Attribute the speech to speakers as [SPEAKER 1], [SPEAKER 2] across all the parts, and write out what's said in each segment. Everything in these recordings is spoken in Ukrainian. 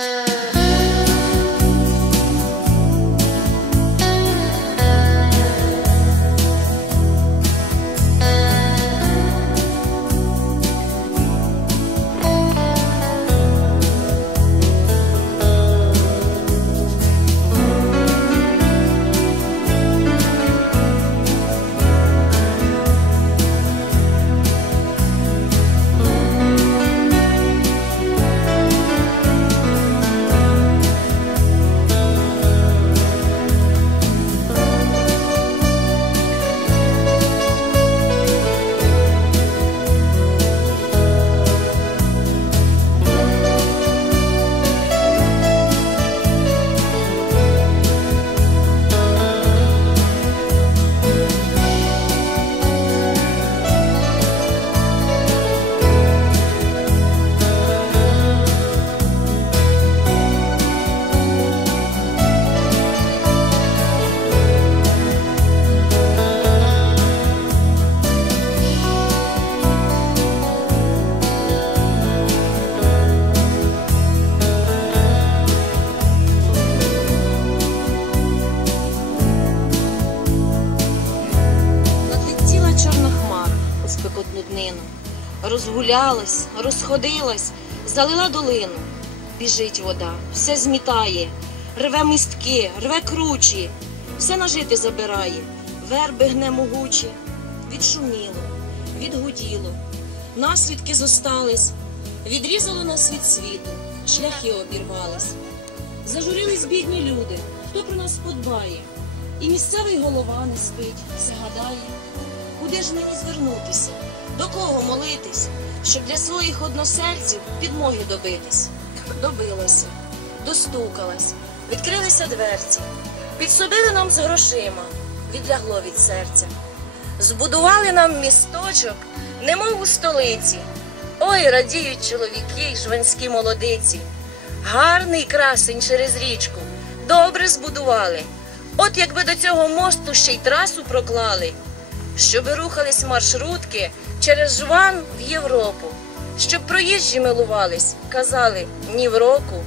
[SPEAKER 1] Uh... розгулялась, розходилась, залила долину. Біжить вода, все змітає, рве містки, рве кручі, все нажити забирає, верби гне могучі, відшуміло, відгуділо, наслідки зостались, відрізало нас від світу, шляхи обірвались. Зажурились бідні люди, хто про нас подбає, і місцевий голова не спить, згадає, куди ж мені звернутися, до кого молитись, щоб для своїх односельців підмоги добитись. Добилася, достукалась, відкрилися дверці, підсобили нам з грошима, відлягло від серця. Збудували нам місточок, немов у столиці. Ой, радіють чоловіки й жванські молодиці. Гарний красень через річку, добре збудували. От якби до цього мосту ще й трасу проклали, щоби рухались маршрутки через жван в Європу, щоб проїжджі милувались, казали ні в року,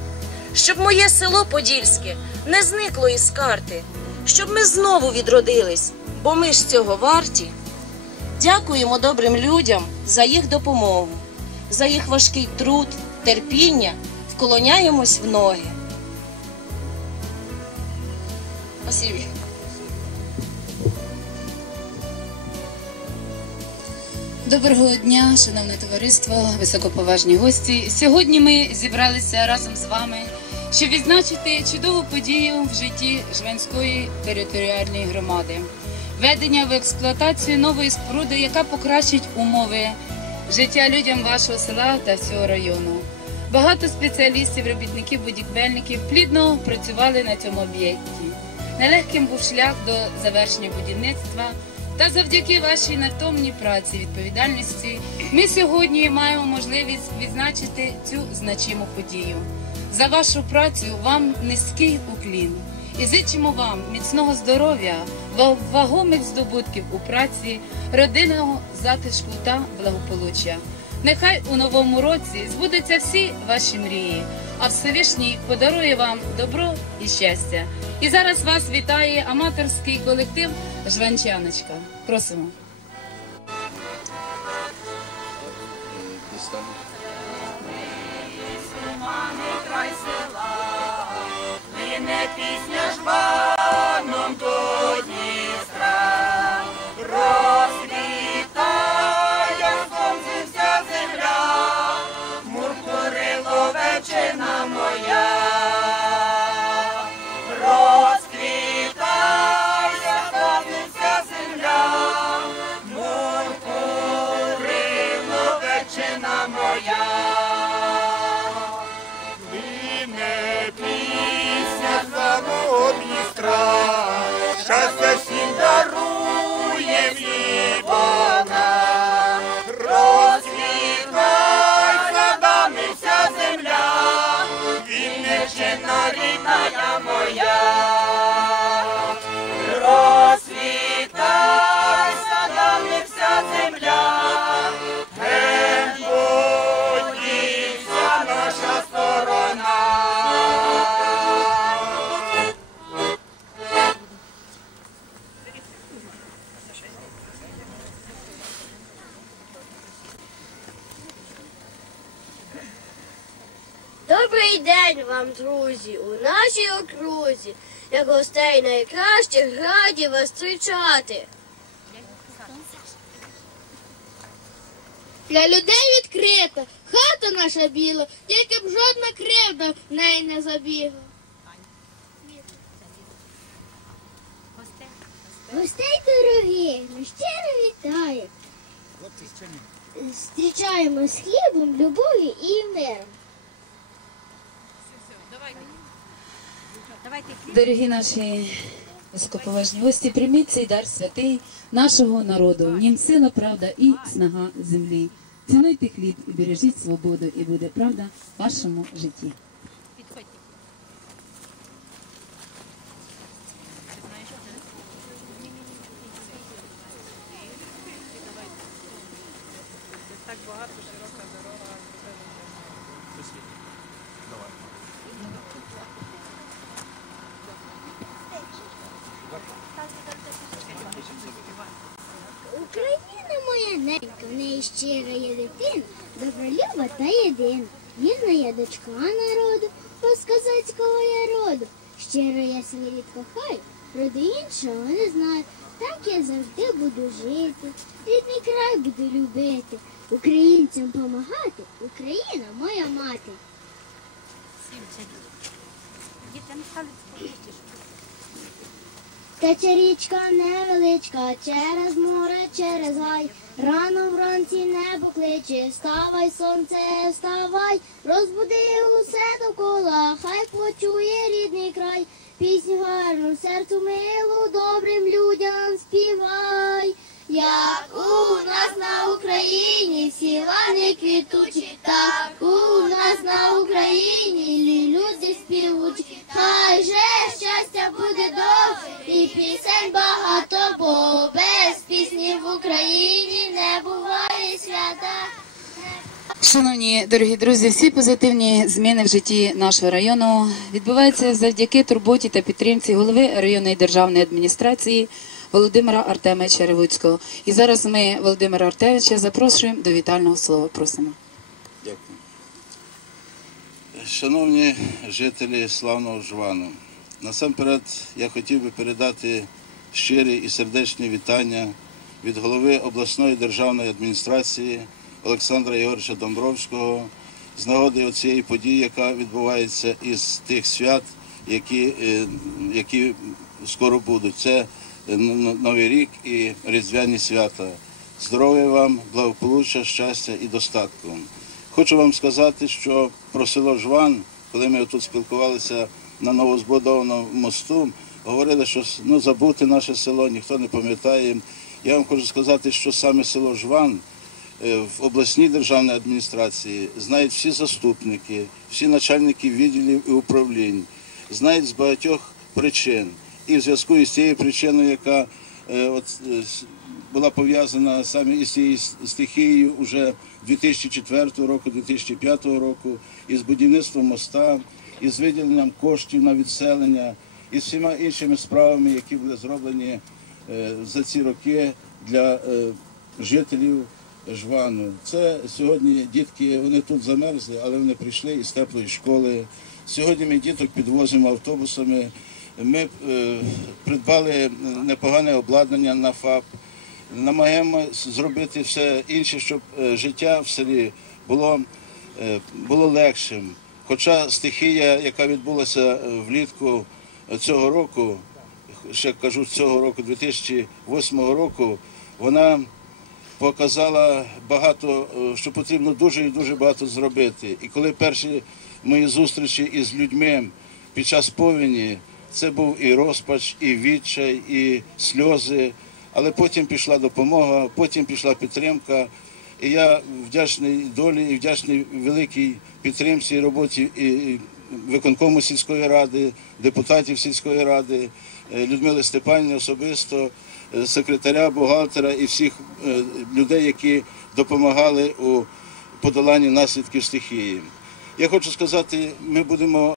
[SPEAKER 1] щоб моє село Подільське не зникло із карти, щоб ми знову відродились, бо ми ж цього варті. Дякуємо добрим людям за їх допомогу, за їх важкий труд, терпіння, вклоняємось в ноги. Спасибі.
[SPEAKER 2] Доброго дня, шановне товариство, високоповажні гості. Сьогодні ми зібралися разом з вами, щоб відзначити чудову подію в житті Жванської територіальної громади, введення в експлуатацію нової споруди, яка покращить умови життя людям вашого села та всього району. Багато спеціалістів, робітників, будівельників плідно працювали на цьому об'єкті. Нелегким був шлях до завершення будівництва. Та завдяки вашій натомній праці, відповідальності, ми сьогодні маємо можливість відзначити цю значиму подію. За вашу працю вам низький уклін і зичимо вам міцного здоров'я, вагомих здобутків у праці, родинного затишку та благополуччя. Нехай у новому році збудуться всі ваші мрії, а Всевишній подарує вам добро і щастя. І зараз вас вітає аматорський колектив Жванчаночка. Просимо.
[SPEAKER 3] край села, Лине пісня жбаном Вечина моя. Лине пісня самого страх, щастя всім дарує і вона.
[SPEAKER 4] День вам, друзі, у нашій окрузі. Як гостей найкращих раді вас зустрічати. Для людей відкрита, хата наша біла, тільки б жодна кривда в неї не забігла. Гостей дорогі, ми щиро вітаємо. Зустрічаємо з хлібом, любов'ю і миром.
[SPEAKER 2] Дорогі наші високоповажні гості, прийміть цей дар святий нашого народу. В нім сила, правда і снага землі. Цінуйте хліб і бережіть свободу, і буде правда в вашому житті.
[SPEAKER 4] Україна в неї щира є дитина, добролюба та єдина. Вірна я дочка народу, козацького я роду. Щиро я свій рід кохаю, роду іншого не знаю. Так я завжди буду жити, рідний край буду любити, українцям помагати, Україна моя мати. Тече річка невеличка, через море, через гай. Рано вранці небо кличе, вставай, сонце, вставай, розбуди усе довкола, хай почує рідний край. Пісню гарну, серцю милу, добрим людям співай. Як у нас на Україні всі лани квітучі, так у нас на Україні люди співучі, хай же щастя буде довше і пісень багато, бо без пісні в Україні не буває свята.
[SPEAKER 2] Шановні дорогі друзі, всі позитивні зміни в житті нашого району відбуваються завдяки турботі та підтримці голови районної державної адміністрації Володимира Артемовича Ревуцького. І зараз ми Володимира Артемовича запрошуємо до вітального слова. Просимо.
[SPEAKER 5] Шановні жителі славного Жвану, насамперед я хотів би передати щирі і сердечні вітання від голови обласної державної адміністрації Олександра Ігоровича Домбровського з нагоди цієї події, яка відбувається із тих свят, які, е, які скоро будуть. Це е, Новий рік і Різдвяні свята. Здоров'я вам, благополуччя, щастя і достатку. Хочу вам сказати, що про село Жван, коли ми тут спілкувалися на новозбудованому мосту, говорили, що ну, забути наше село, ніхто не пам'ятає. Я вам хочу сказати, що саме село Жван е, в обласній державній адміністрації знають всі заступники, всі начальники відділів і управлінь, знають з багатьох причин. І в зв'язку із цією причиною, яка е, от, е, була пов'язана саме із цією стихією уже 2004 року, 2005 року, із будівництвом моста, із виділенням коштів на відселення, і всіма іншими справами, які були зроблені е, за ці роки для е, жителів Жвану. Це сьогодні дітки, вони тут замерзли, але вони прийшли із теплої школи. Сьогодні ми діток підвозимо автобусами. Ми е, придбали непогане обладнання на ФАП. Намагаємося зробити все інше, щоб е, життя в селі було, е, було легшим. Хоча стихія, яка відбулася е, влітку цього року, ще кажу цього року, 2008 року, вона показала багато, що потрібно дуже і дуже багато зробити. І коли перші мої зустрічі із людьми під час повені, це був і розпач, і відчай, і сльози. Але потім пішла допомога, потім пішла підтримка. І я вдячний долі і вдячний великій підтримці роботі і виконкому сільської ради, депутатів сільської ради, е, Людмили Степанівни особисто, е, секретаря, бухгалтера і всіх е, людей, які допомагали у подоланні наслідків стихії. Я хочу сказати, ми будемо